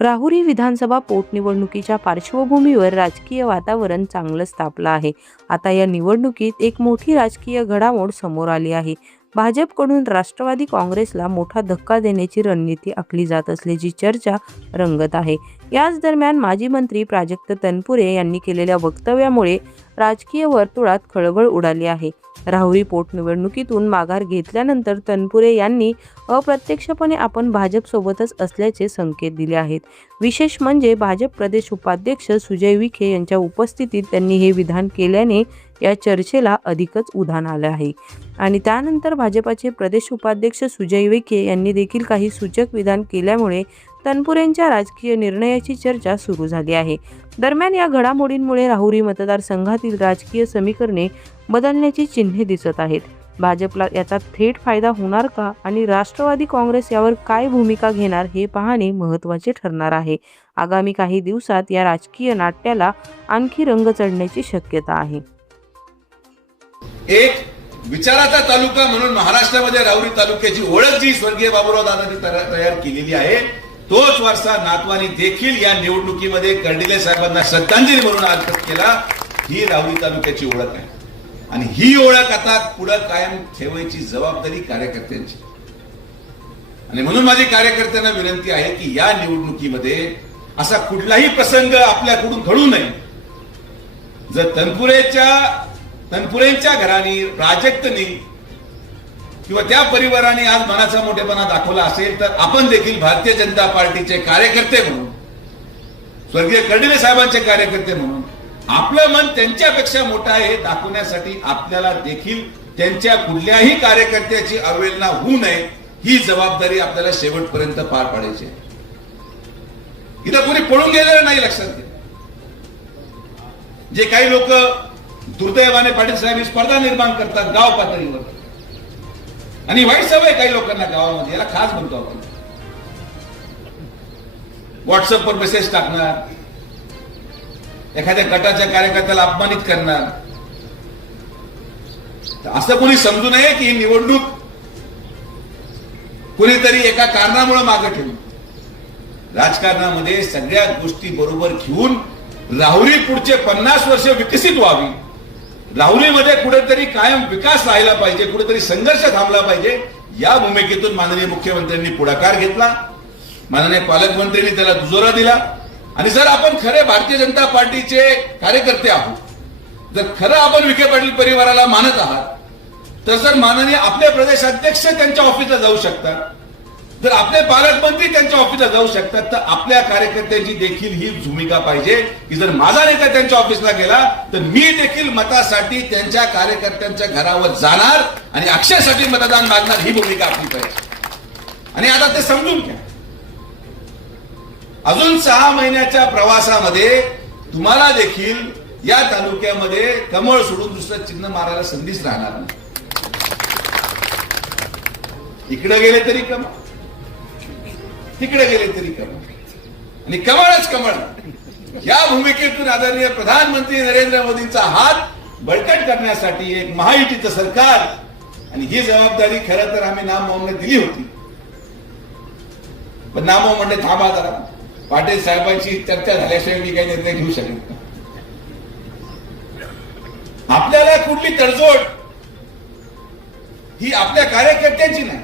राहुरी विधानसभा पोटनिवडणुकीच्या पार्श्वभूमीवर राजकीय वातावरण चांगलंच तापलं आहे। आता या निवडणुकीत एक मोठी राजकीय घडामोड समोर आली आहे। भाजपकडून राष्ट्रवादी काँग्रेसला मोठा धक्का देण्याची रणनीती आखली जात असल्याची चर्चा रंगत आहे। याच दरम्यान माजी मंत्री प्राजक्त तनपुरे यांनी केलेल्या वक्तव्यामुळे राजकीय वर्तुळात खळबळ उडाली आहे। राहुरी पोटनिवडणुकीतून माघार घेतल्यानंतर तनपुरे यांनी अप्रत्यक्षपणे आपण भाजपसोबतच असल्याचे संकेत दिले आहेत। विशेष म्हणजे भाजप प्रदेश उपाध्यक्ष सुजय विखे यांच्या उपस्थितीत त्यांनी हे विधान केल्याने या चर्चेला अधिकच उधाण आले आहे। आणि त्यानंतर भाजपाचे प्रदेश उपाध्यक्ष सुजय विखे यांनी देखील काही सूचक विधान केल्यामुळे तनपुरेंच्या राजकीय निर्णयाची चर्चा सुरू झाली आहे। दरम्यान या घडामोडींमुळे राहुरी मतदारसंघातील राजकीय समीकरणे बदलण्याची चिन्हे दिसत आहेत। भाजपला याचा थेट फायदा होणार का आणि राष्ट्रवादी काँग्रेस यावर काय भूमिका घेणार हे पाहणे महत्त्वाचे ठरणार आहे। आगामी काही दिवसात या राजकीय नाट्याला आणखी रंग चढण्याची शक्यता आहे। एक विचाराचा तालुका म्हणून महाराष्ट्रामध्ये राहुरी तालुक्याची ओळख जी स्वर्गीय बाबूराव दादांनी तयार केलेली आहे, तोच वारसा नातवानी देखील या निवडणुकीमध्ये कर्डिले साहेबांना श्रद्धांजली म्हणून अर्पण केला। ही राहुरी तालुक्याची ओळख आहे आणि ही ओळख आता पुढे कायम ठेवायची जबाबदारी कार्यकर्त्यांची। आणि म्हणून माझी कार्यकर्त्यांना विनंती आहे की या निवडणुकीमध्ये असा कुठलाही प्रसंग आपल्याकडून घडू नये। जर तनपुरेंच्या घराने प्राजक्तनी किंवा त्या परिवाराने आज मनाचा मोठेपणा दाखवला असेल तर आपण देखील भारतीय जनता पार्टीचे कार्यकर्ते म्हणून, स्वर्गीय कर्डिले साहेबांचे कार्यकर्ते म्हणून आपलं मन त्यांच्यापेक्षा मोठं आहे हे दाखवण्यासाठी आपल्याला देखील त्यांच्या कुठल्याही कार्यकर्त्याची अवहेलना होऊ नये ही जबाबदारी आपल्याला शेवटपर्यंत पार पाडायची आहे। इथं कोणी पळून गेलेलं नाही, लक्षात घ्या। जे काही लोक दुर्दैवाने पाटील साहेब स्पर्धा निर्माण करतात गाव पातळीवर आणि वाईट सवय काही लोकांना गावामध्ये, याला खास म्हणतो आपण। व्हॉट्सअपवर मेसेज टाकणार, एखाद्या गटाच्या कार्यकर्त्याला अपमानित करणार। असं कोणी समजू नये की ही निवडणूक कोणीतरी एका कारणामुळे मागे ठेवून, राजकारणामध्ये सगळ्या गोष्टी बरोबर घेऊन राहुरी पुढचे 50 वर्ष विकसित व्हावी, राहुरीमध्ये कुठेतरी कायम विकास राहिला पाहिजे, कुठेतरी संघर्ष थांबला पाहिजे, या भूमिकेतून माननीय मुख्यमंत्र्यांनी पुढाकार घेतला, माननीय पालकमंत्र्यांनी त्याला दुजोरा दिला। आणि जर आपण खरे भारतीय जनता पार्टीचे कार्यकर्ते आहोत, जर खरं आपण विखे पाटील परिवाराला मानत आहात, तर जर माननीय आपले प्रदेशाध्यक्ष त्यांच्या ऑफिसला जाऊ शकतात, जर आपले पालकमंत्री त्यांच्या ऑफिसला जाऊ शकतात, तर आपल्या कार्यकर्त्यांची देखील ही भूमिका पाहिजे की जर माझा नेता त्यांच्या ऑफिसला गेला तर मी देखील मतासाठी त्यांच्या कार्यकर्त्यांच्या घरावर जाणार आणि अक्षरसाठी मतदान मागणार, ही भूमिका आपली पाहिजे। आणि आता ते समजून घ्या, अजून 6 महिन्याच्या प्रवासामध्ये तुम्हाला देखील या तालुक्यामध्ये कमळ सोडून दुसरं चिन्ह मारायला संधीच राहणार नाही। इकडे गेले तरी कमळ, तिकडे गेले तरी कमळ आणि कमळच कमळ। या भूमिकेतून आदरणीय प्रधानमंत्री नरेंद्र मोदींचा हात बळकट करण्यासाठी एक महायुतीचं सरकार, आणि ही जबाबदारी खरं तर आम्ही नामोहरने दिली होती, पण नामोहरने थांबा जरा, पाटील साहेबांची चर्चा झाल्याशिवाय मी काही निर्णय घेऊ शकत नाही। आपल्याला कुठली तडजोड ही आपल्या कार्यकर्त्यांची नाही,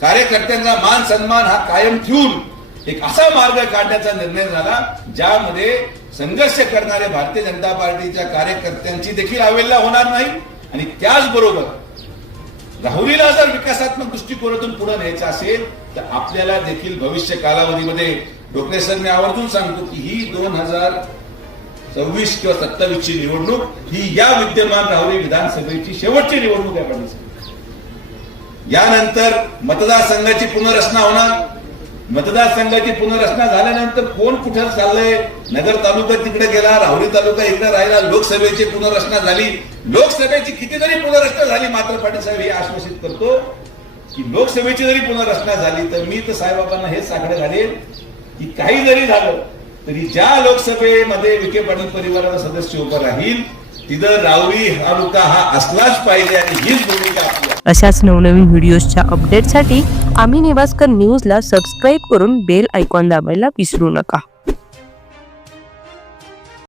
कार्यकर्त्यांचा मान सन्मान हा कायम ठेवून एक असा मार्ग काढण्याचा निर्णय झाला ज्यामध्ये संघर्ष करणारे भारतीय जनता पार्टीच्या कार्यकर्त्यांची देखील अवहेलना होणार नाही। आणि त्याचबरोबर राहुरीला जर विकासात्मक दृष्टिकोनातून पुढे न्यायचं असेल तर आपल्याला देखील भविष्य कालावधीमध्ये डोकरे सर मी आवर्जून सांगतो की ही 2026 किंवा 27 ची निवडणूक ही या विद्यमान राहुरी विधानसभेची शेवटची निवडणूक आहे। यानंतर मतदारसंघाची पुनर्रचना होणार, मतदारसंघाची पुनर्रचना झाल्यानंतर कोण कुठे चाललंय, नगर तालुका तिकडे गेला, राहुरी तालुका इकडे राहिला, लोकसभेची पुनर्रचना झाली, लोकसभेची किती जरी पुनर्रचना झाली, मात्र पाटील साहेब हे आश्वासित करतो की लोकसभेची जरी पुनर्रचना झाली तर मी तर साहेबांना हेच साकडे घालेन की काही जरी झालं तरी ज्या लोकसभेमध्ये विखे पाटील परिवाराचा सदस्य उभा राहील तिथं राहुरी तालुका हा असलाच पाहिजे आणि हीच भूमिका आपली अशाच नवनवीन व्हिडिओजच्या अपडेटसाठी आम्ही नेवास्कर न्यूजला सबस्क्राईब करून बेल आयकॉन दाबायला विसरू नका.